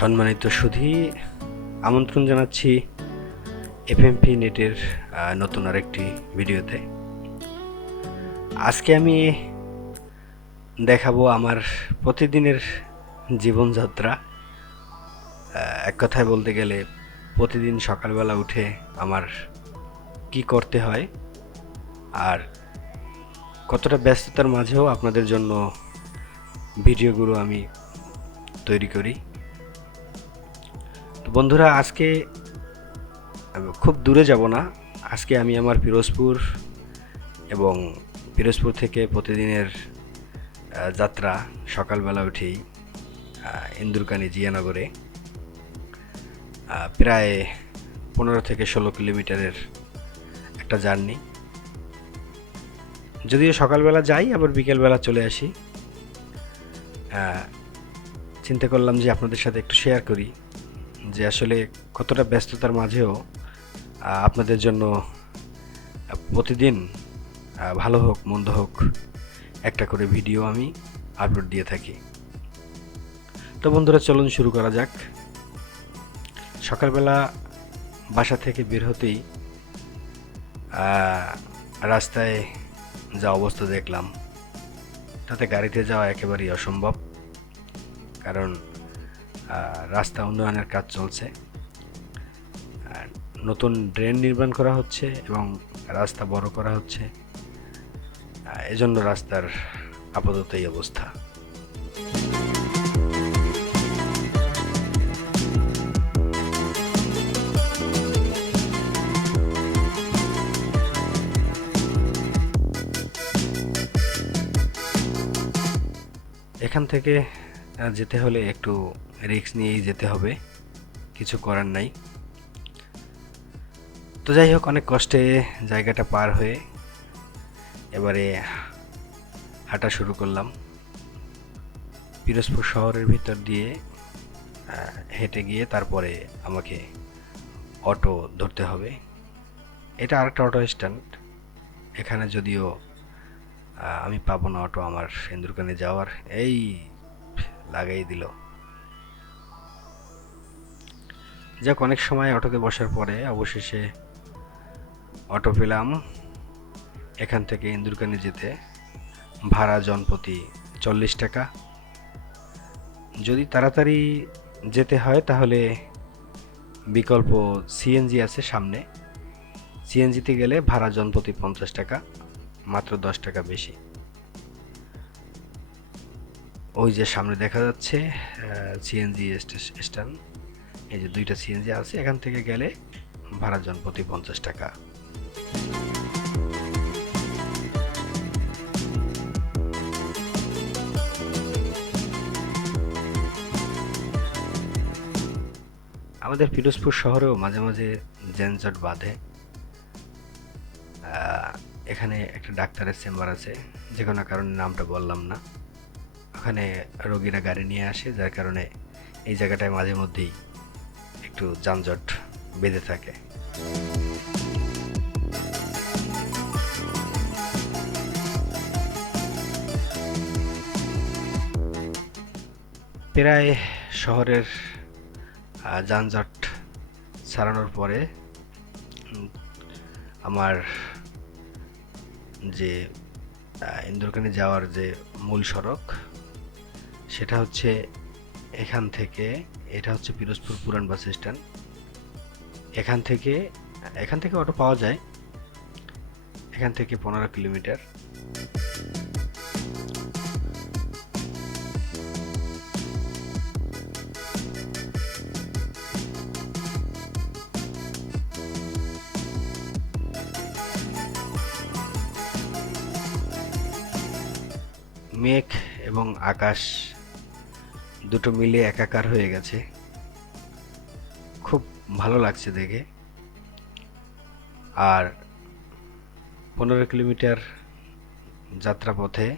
সম্মানিত সুধী, আমন্ত্রণ জানাচ্ছি এফএমপি নেটের নতুন আরেকটি ভিডিওতে। আজকে আমি দেখাবো আমার প্রতিদিনের জীবনযাত্রা। এক কথায় বলতে গেলে প্রতিদিন সকালবেলা উঠে আমার কি করতে হয় আর কতটা ব্যস্ততার মাঝেও আপনাদের জন্য ভিডিওগুলো আমি তৈরি করি। তো বন্ধুরা, আজকে খুব দূরে যাব না। আজকে আমি আমার পিরোজপুর এবং পিরোজপুর থেকে প্রতিদিনের যাত্রা সকালবেলা উঠেই ইন্দুরকানী জিয়ানগরে প্রায় 15 থেকে 16 কিলোমিটারের একটা জার্নি। যদিও সকালবেলা যাই আবার বিকেলবেলা চলে আসি। চিন্তা করলাম যে আপনাদের সাথে একটু শেয়ার করি যে আসলে কতটা ব্যস্ততার মাঝেও আপনাদের জন্য প্রতিদিন ভালো হোক মন্দ হোক একটা করে ভিডিও আমি আপলোড দিয়ে থাকি। তো বন্ধুরা, চলুন শুরু করা যাক। সকালবেলা বাসা থেকে বের হতেই রাস্তায় যা অবস্থা দেখলাম তাতে গাড়িতে যাওয়া একেবারেই অসম্ভব, কারণ রাস্তা উন্নয়নের কাজ চলছে। নতুন ড্রেন নির্মাণ করা হচ্ছে এবং রাস্তা বড় করা হচ্ছে, এজন্য রাস্তার আপাতত এই অবস্থা। এখান থেকে যেতে হলে একটু রিস্ক নিয়েই যেতে হবে, কিছু করার নাই। তো যাই হোক, অনেক কষ্টে জায়গাটা পার হয়ে এবারে হাঁটা শুরু করলাম। পিরোজপুর শহরের ভিতর দিয়ে হেঁটে গিয়ে তারপরে আমাকে অটো ধরতে হবে। এটা আরেকটা অটো স্ট্যান্ড। এখানে যদিও আমি পাবো না অটো আমার ইন্দুরকানী যাওয়ার, এই লাগাই দিল। যাক, অনেক সময় অটোতে বসার পরে অবশেষে অটো পেলাম। এখান থেকে ইন্দুরকানী যেতে ভাড়া জনপ্রতি 40 টাকা। যদি তাড়াতাড়ি যেতে হয় তাহলে বিকল্প সিএনজি আছে সামনে। সিএনজিতে গেলে ভাড়া জনপ্রতি 50 টাকা, মাত্র 10 টাকা বেশি। ওই যে সামনে দেখা যাচ্ছে সিএনজি স্ট্যান্ড, এই যে দুইটা সিএনজি আছে। এখান থেকে গেলে ভাড়া জনপ্রতি 50 টাকা। আমাদের পিরোজপুর শহরেও মাঝে মাঝে যানজট বাঁধে। এখানে একটা ডাক্তারের চেম্বার আছে, যে কোনো কারণে নামটা বললাম না। ওখানে রোগীরা গাড়ি নিয়ে আসে, যার কারণে এই জায়গাটায় মাঝে মধ্যেই একটু যানজট বেঁধে থাকে। প্রায় শহরের যানজট ছাড়ানোর পরে আমার যে ইন্দুরকানী যাওয়ার যে মূল সড়ক, সেটা হচ্ছে এখান থেকে, এটা হচ্ছে পিরোজপুর পুরান বাস স্ট্যান্ড। এখান থেকে অটো পাওয়া যায়। এখান থেকে 15 কিলোমিটার। মেঘ এবং আকাশ দুটো মিলে একাকার হয়ে গেছে, খুব ভালো লাগছে দেখে। আর 15 কিলোমিটার যাত্রাপথে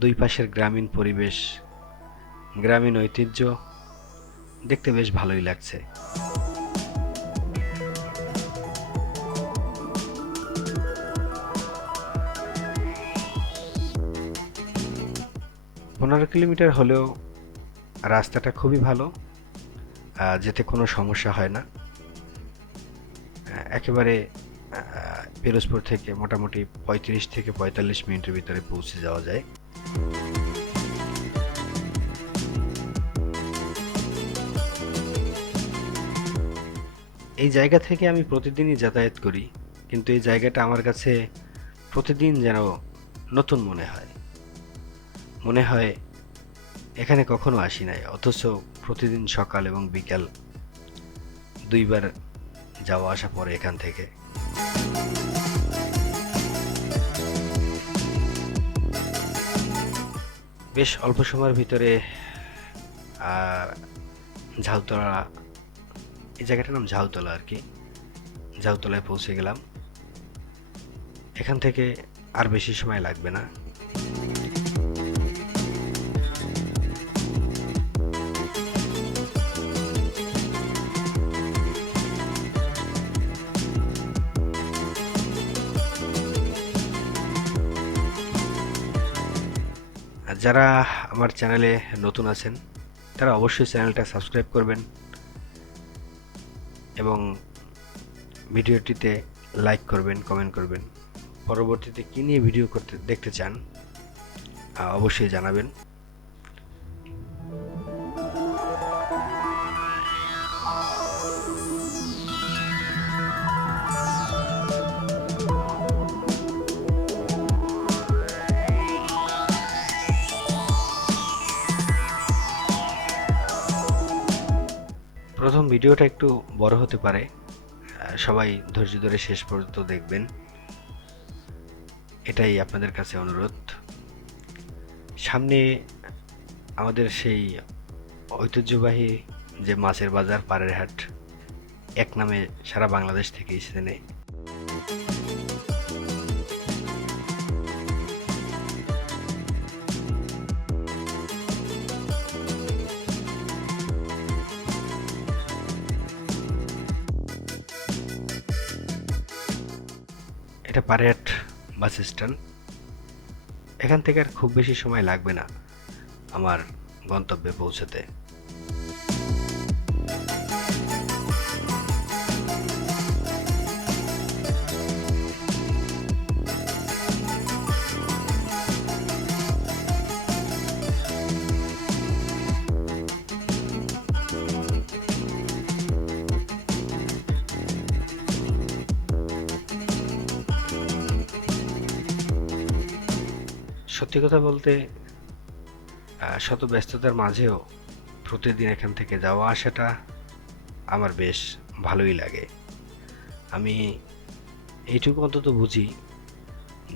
দুই পাশের গ্রামীণ পরিবেশ, গ্রামীণ ঐতিহ্য দেখতে বেশ ভালোই লাগছে। 15 কিলোমিটার হলেও রাস্তাটা খুবই ভালো। যেতে কোনো সমস্যা হয় না। একেবারে পিরোজপুর থেকে মোটামুটি ৩৫ থেকে ৪৫ মিনিটের ভিতরে পৌঁছে যাওয়া যায়। এই জায়গা থেকে আমি প্রতিদিনই যাতায়াত করি, কিন্তু এই জায়গাটা আমার কাছে প্রতিদিন যেন নতুন মনে হয়। মনে হয় এখানে কখনো আসি নাই, অথচ প্রতিদিন সকাল এবং বিকাল ২ বার যাওয়া আসা পড়ে এখান থেকে। বেশ অল্প সময়ের ভিতরে ঝাউতলা, এই জায়গাটার নাম ঝাউতলা আর কি, ঝাউতলায় পৌঁছে গেলাম। এখান থেকে আর বেশি সময় লাগবে না। আর যারা আমার চ্যানেলে নতুন আছেন তারা অবশ্যই চ্যানেলটা সাবস্ক্রাইব করবেন এবং ভিডিওটিতে লাইক করবেন, কমেন্ট করবেন। পরবর্তীতে কী নিয়ে ভিডিও দেখতে চান অবশ্যই জানাবেন। প্রথম ভিডিওটা একটু বড় হতে পারে, সবাই ধৈর্য ধরে শেষ পর্যন্ত দেখবেন, এটাই আপনাদের কাছে অনুরোধ। সামনে আমাদের সেই ঐতিহ্যবাহী যে মাছের বাজার পাড়ের হাট, এক নামে সারা বাংলাদেশ থেকে এসেছে। এটা পাড়েরহাট বাস স্ট্যান্ড। এখান থেকে আর খুব বেশি সময় লাগবে না আমার গন্তব্যে পৌঁছতে। সত্যি কথা বলতে শত ব্যস্ততার মাঝেও প্রতিদিন এখান থেকে যাওয়া আসাটা আমার বেশ ভালোই লাগে। আমি এইটুকু অন্তত বুঝি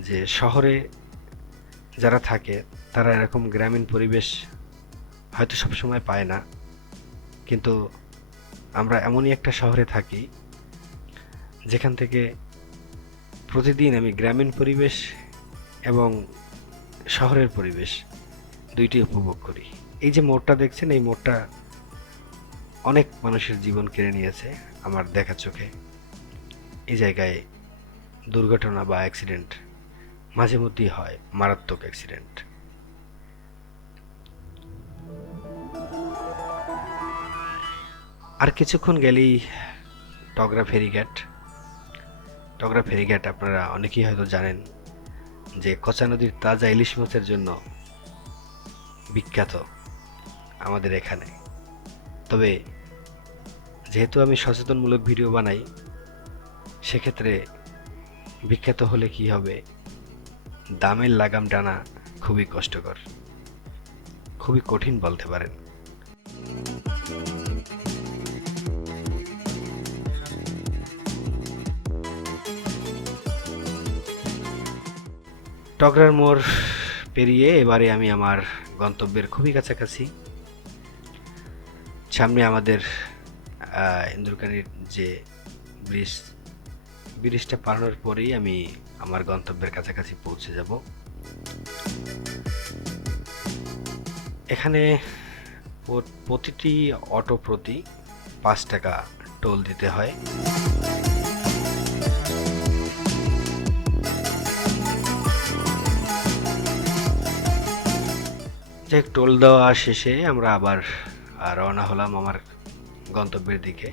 যে শহরে যারা থাকে তারা এরকম গ্রামীণ পরিবেশ হয়তো সবসময় পায় না, কিন্তু আমরা এমনই একটা শহরে থাকি যেখান থেকে প্রতিদিন আমি গ্রামীণ পরিবেশ এবং শহরের পরিবেশ দুইটি উপভোগ করি। এই যে মোড়টা দেখছেন, এই মোড়টা অনেক মানুষের জীবন কেড়ে নিয়েছে আমার দেখা চোখে। এই জায়গায় দুর্ঘটনা বা অ্যাক্সিডেন্ট মাঝে মধ্যেই হয়, মারাত্মক অ্যাক্সিডেন্ট। আর কিছুক্ষণ গেলেই টগরা ফেরিঘাট। টগরা ফেরিঘাট আপনারা অনেকেই হয়তো জানেন যে কচা নদীর তাজা ইলিশ মাছের জন্য বিখ্যাত আমাদের এখানে। তবে যেহেতু আমি সচেতনমূলক ভিডিও বানাই, সেক্ষেত্রে বিখ্যাত হলে কি হবে, দামের লাগাম টানা খুবই কষ্টকর, খুবই কঠিন বলতে পারেন। টগরার মোড় পেরিয়ে এবারে আমি আমার গন্তব্যের খুবই কাছাকাছি। সামনে আমাদের ইন্দুরকানীর যে ব্রিজটা পারানোর পরেই আমি আমার গন্তব্যের কাছাকাছি পৌঁছে যাব। এখানে প্রতিটি অটো প্রতি ৫ টাকা টোল দিতে হয়। যে টোল দেওয়া শেষে আমরা আবার রওনা হলাম আমার গন্তব্যের দিকে।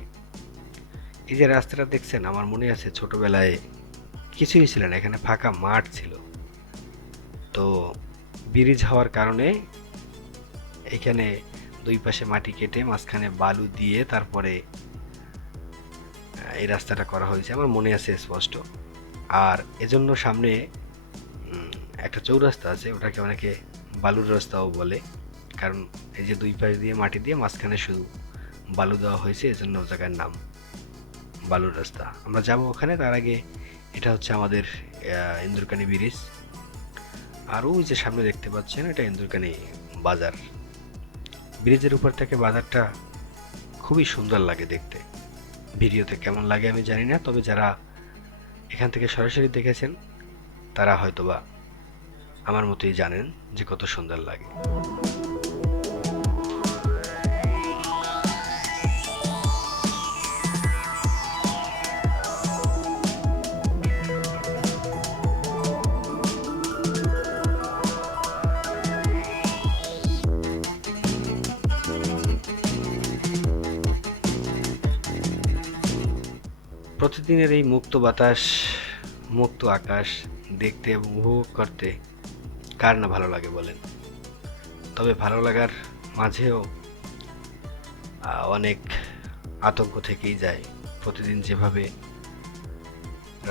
এই যে রাস্তাটা দেখছেন, আমার মনে আছে ছোটবেলায় কিছুই ছিল না, এখানে ফাঁকা মাঠ ছিল। তো ব্রিজ হওয়ার কারণে এখানে দুই পাশে মাটি কেটে মাঝখানে বালু দিয়ে তারপরে এই রাস্তাটা করা হয়েছে, আমার মনে আছে স্পষ্ট। আর এজন্য সামনে একটা চৌরাস্তা আছে, ওটাকে অনেকে বালুর রাস্তাও বলে, কারণ এই যে দুই পাশ দিয়ে মাটি দিয়ে মাঝখানে শুধু বালু দেওয়া হয়েছে, এজন্য ও জায়গার নাম বালুর রাস্তা। আমরা যাব ওখানে, তার আগে এটা হচ্ছে আমাদের ইন্দুরকানী ব্রিজ। আর ওই যে সামনে দেখতে পাচ্ছেন, এটা ইন্দুরকানী বাজার। ব্রিজের উপর থেকে বাজারটা খুবই সুন্দর লাগে দেখতে। ভিডিওতে কেমন লাগে আমি জানি না, তবে যারা এখান থেকে সরাসরি দেখেছেন তারা হয়তোবা আমার মতোই জানেন যে কত সুন্দর লাগে। প্রতিদিনের এই মুক্ত বাতাস, মুক্ত আকাশ দেখতে এবং উপভোগ করতে কার না ভালো লাগে বলেন। তবে ভালো লাগার মাঝেও অনেক আতঙ্ক থেকেই যায়। প্রতিদিন যেভাবে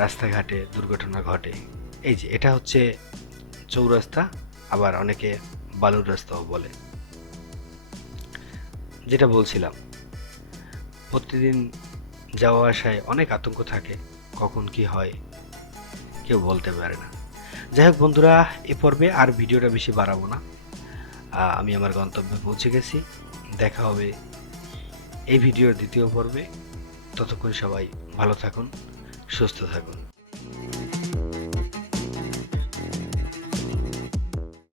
রাস্তাঘাটে দুর্ঘটনা ঘটে। এই যে এটা হচ্ছে চৌরাস্তা, আবার অনেকে বালুর রাস্তাও বলে। যেটা বলছিলাম, প্রতিদিন যাওয়া আসায় অনেক আতঙ্ক থাকে, কখন কি হয় কেউ বলতে পারে না। যাই হোক বন্ধুরা, এ পর্বে আর ভিডিওটা বেশি বাড়াবো না। আমি আমার গন্তব্যে পৌঁছে গেছি। দেখা হবে এই ভিডিওর দ্বিতীয় পর্বে। ততক্ষণ সবাই ভালো থাকুন, সুস্থ থাকুন।